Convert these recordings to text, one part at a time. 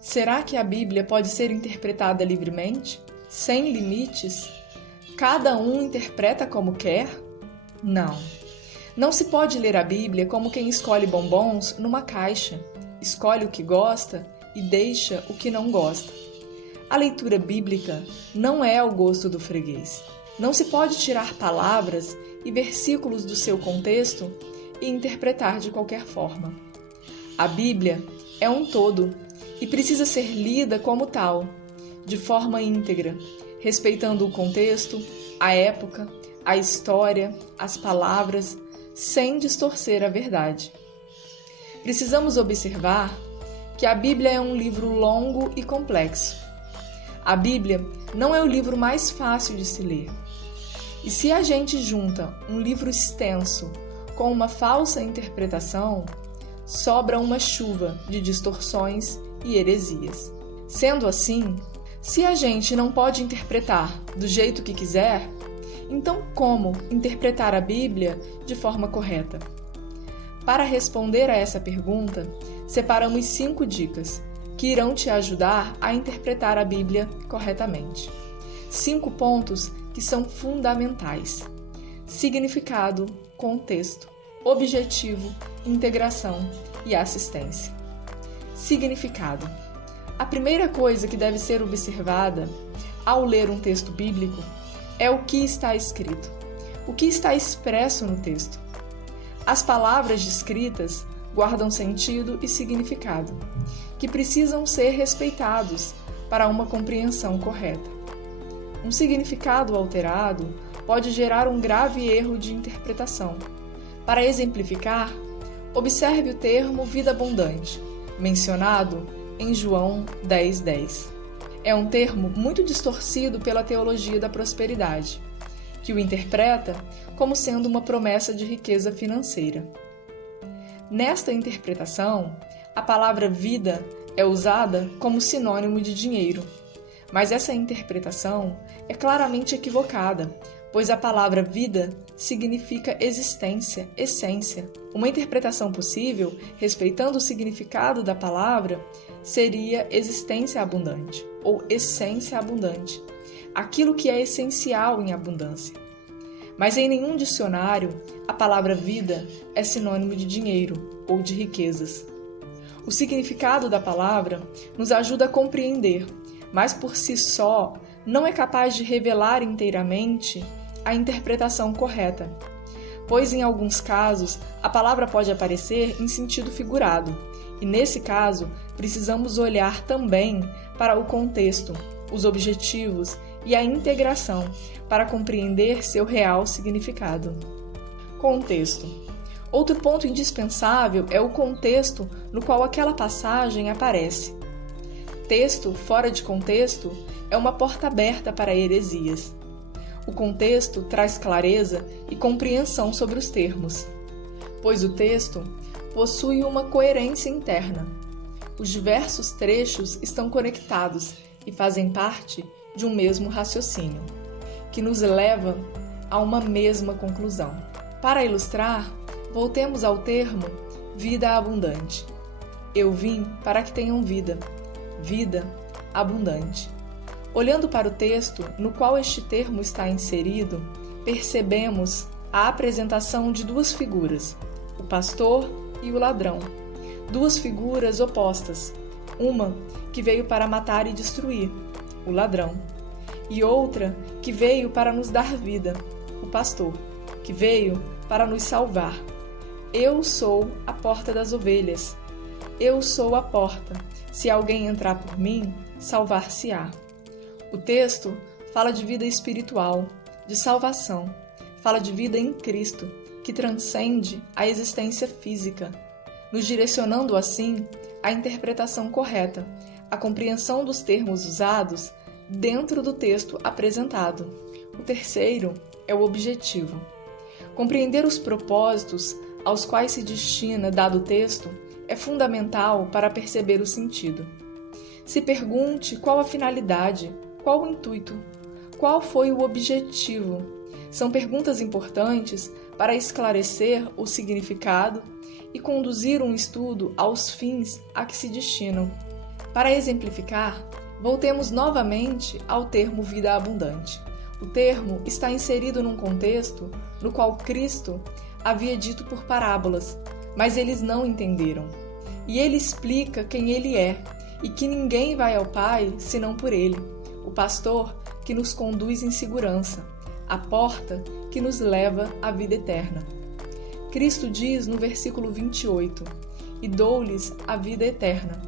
Será que a Bíblia pode ser interpretada livremente, sem limites? Cada um interpreta como quer? Não. Não se pode ler a Bíblia como quem escolhe bombons numa caixa, escolhe o que gosta e deixa o que não gosta. A leitura bíblica não é ao gosto do freguês. Não se pode tirar palavras e versículos do seu contexto e interpretar de qualquer forma. A Bíblia é um todo e precisa ser lida como tal, de forma íntegra, respeitando o contexto, a época, a história, as palavras, sem distorcer a verdade. Precisamos observar que a Bíblia é um livro longo e complexo. A Bíblia não é o livro mais fácil de se ler. E se a gente junta um livro extenso com uma falsa interpretação, sobra uma chuva de distorções e heresias. Sendo assim, se a gente não pode interpretar do jeito que quiser, então como interpretar a Bíblia de forma correta? Para responder a essa pergunta, separamos 5 dicas que irão te ajudar a interpretar a Bíblia corretamente. 5 pontos que são fundamentais: significado, contexto, objetivo, integração e assistência. Significado. A primeira coisa que deve ser observada ao ler um texto bíblico é o que está escrito, o que está expresso no texto. As palavras descritas guardam sentido e significado, que precisam ser respeitados para uma compreensão correta. Um significado alterado pode gerar um grave erro de interpretação. Para exemplificar, observe o termo vida abundante, mencionado em João 10:10. É um termo muito distorcido pela teologia da prosperidade, que o interpreta como sendo uma promessa de riqueza financeira. Nesta interpretação, a palavra vida é usada como sinônimo de dinheiro, mas essa interpretação é claramente equivocada, pois a palavra vida significa existência, essência. Uma interpretação possível, respeitando o significado da palavra, seria existência abundante ou essência abundante, aquilo que é essencial em abundância. Mas em nenhum dicionário a palavra vida é sinônimo de dinheiro ou de riquezas. O significado da palavra nos ajuda a compreender, mas por si só não é capaz de revelar inteiramente a interpretação correta, pois em alguns casos a palavra pode aparecer em sentido figurado, e nesse caso precisamos olhar também para o contexto, os objetivos e a integração para compreender seu real significado. Contexto. Outro ponto indispensável é o contexto no qual aquela passagem aparece. Texto fora de contexto é uma porta aberta para heresias. O contexto traz clareza e compreensão sobre os termos, pois o texto possui uma coerência interna. Os diversos trechos estão conectados e fazem parte de um mesmo raciocínio, que nos leva a uma mesma conclusão. Para ilustrar, voltemos ao termo vida abundante. Eu vim para que tenham vida, vida abundante. Olhando para o texto no qual este termo está inserido, percebemos a apresentação de 2 figuras, o pastor e o ladrão, 2 figuras opostas, uma que veio para matar e destruir, o ladrão, e outra que veio para nos dar vida, o pastor, que veio para nos salvar. Eu sou a porta das ovelhas. Eu sou a porta. Se alguém entrar por mim, salvar-se-á. O texto fala de vida espiritual, de salvação, fala de vida em Cristo, que transcende a existência física, nos direcionando assim à interpretação correta, à compreensão dos termos usados dentro do texto apresentado. O terceiro é o objetivo. Compreender os propósitos aos quais se destina dado texto é fundamental para perceber o sentido. Se pergunte qual a finalidade, qual o intuito, qual foi o objetivo. São perguntas importantes para esclarecer o significado e conduzir um estudo aos fins a que se destinam. Para exemplificar, voltemos novamente ao termo vida abundante. O termo está inserido num contexto no qual Cristo havia dito por parábolas, mas eles não entenderam. E ele explica quem ele é e que ninguém vai ao Pai senão por ele, o pastor que nos conduz em segurança, a porta que nos leva à vida eterna. Cristo diz no versículo 28, e dou-lhes a vida eterna.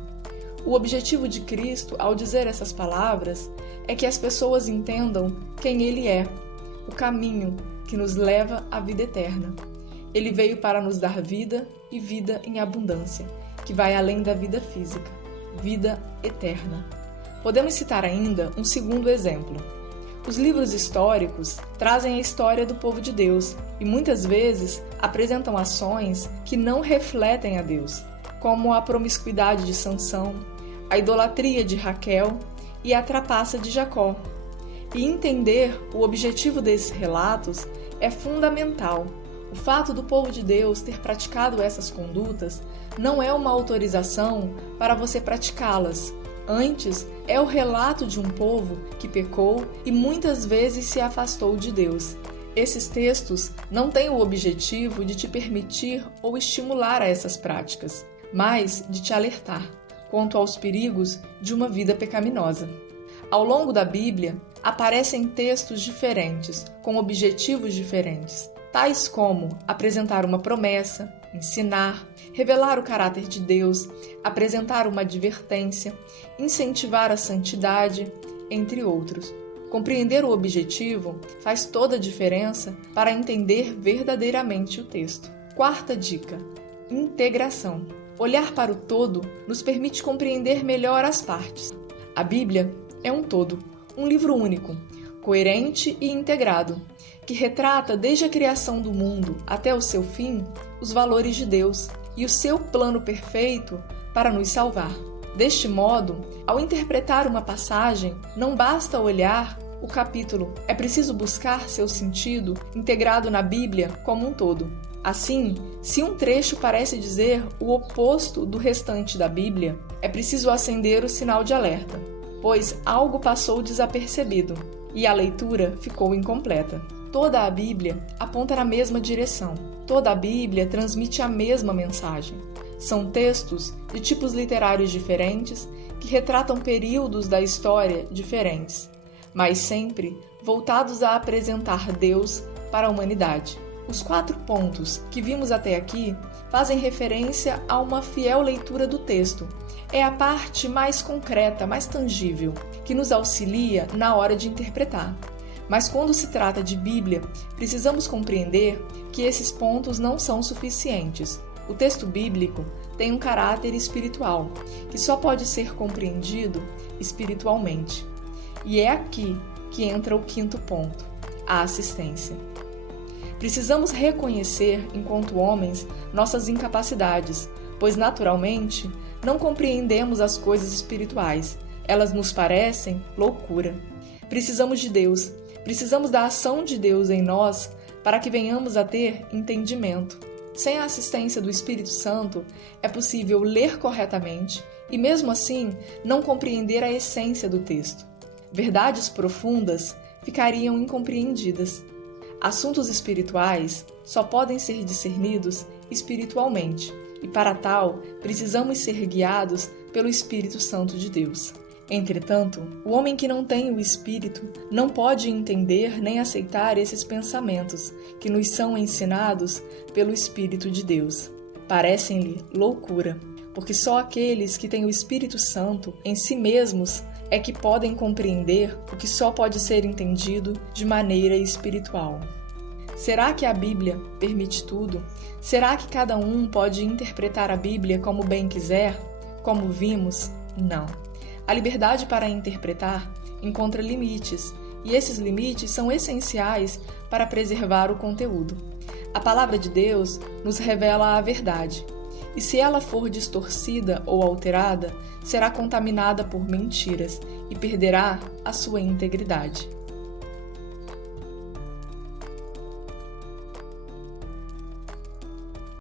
O objetivo de Cristo, ao dizer essas palavras, é que as pessoas entendam quem Ele é, o caminho que nos leva à vida eterna. Ele veio para nos dar vida e vida em abundância, que vai além da vida física, vida eterna. Podemos citar ainda um segundo exemplo. Os livros históricos trazem a história do povo de Deus e muitas vezes apresentam ações que não refletem a Deus, como a promiscuidade de Sansão, a idolatria de Raquel e a trapaça de Jacó. E entender o objetivo desses relatos é fundamental. O fato do povo de Deus ter praticado essas condutas não é uma autorização para você praticá-las. Antes, é o relato de um povo que pecou e muitas vezes se afastou de Deus. Esses textos não têm o objetivo de te permitir ou estimular a essas práticas, mas de te alertar quanto aos perigos de uma vida pecaminosa. Ao longo da Bíblia, aparecem textos diferentes, com objetivos diferentes, tais como apresentar uma promessa, ensinar, revelar o caráter de Deus, apresentar uma advertência, incentivar a santidade, entre outros. Compreender o objetivo faz toda a diferença para entender verdadeiramente o texto. Quarta dica: integração. Olhar para o todo nos permite compreender melhor as partes. A Bíblia é um todo, um livro único, coerente e integrado, que retrata desde a criação do mundo até o seu fim os valores de Deus e o seu plano perfeito para nos salvar. Deste modo, ao interpretar uma passagem, não basta olhar o capítulo, é preciso buscar seu sentido integrado na Bíblia como um todo. Assim, se um trecho parece dizer o oposto do restante da Bíblia, é preciso acender o sinal de alerta, pois algo passou desapercebido e a leitura ficou incompleta. Toda a Bíblia aponta na mesma direção. Toda a Bíblia transmite a mesma mensagem. São textos de tipos literários diferentes que retratam períodos da história diferentes, mas sempre voltados a apresentar Deus para a humanidade. Os 4 pontos que vimos até aqui fazem referência a uma fiel leitura do texto. É a parte mais concreta, mais tangível, que nos auxilia na hora de interpretar. Mas quando se trata de Bíblia, precisamos compreender que esses pontos não são suficientes. O texto bíblico tem um caráter espiritual, que só pode ser compreendido espiritualmente. E é aqui que entra o 5º ponto, a assistência. Precisamos reconhecer, enquanto homens, nossas incapacidades, pois naturalmente não compreendemos as coisas espirituais. Elas nos parecem loucura. Precisamos de Deus. Precisamos da ação de Deus em nós para que venhamos a ter entendimento. Sem a assistência do Espírito Santo, é possível ler corretamente e, mesmo assim, não compreender a essência do texto. Verdades profundas ficariam incompreendidas. Assuntos espirituais só podem ser discernidos espiritualmente, e para tal, precisamos ser guiados pelo Espírito Santo de Deus. Entretanto, o homem que não tem o Espírito não pode entender nem aceitar esses pensamentos que nos são ensinados pelo Espírito de Deus. Parecem-lhe loucura, porque só aqueles que têm o Espírito Santo em si mesmos é que podem compreender o que só pode ser entendido de maneira espiritual. Será que a Bíblia permite tudo? Será que cada um pode interpretar a Bíblia como bem quiser? Como vimos, não. A liberdade para interpretar encontra limites, e esses limites são essenciais para preservar o conteúdo. A palavra de Deus nos revela a verdade, e se ela for distorcida ou alterada, será contaminada por mentiras e perderá a sua integridade.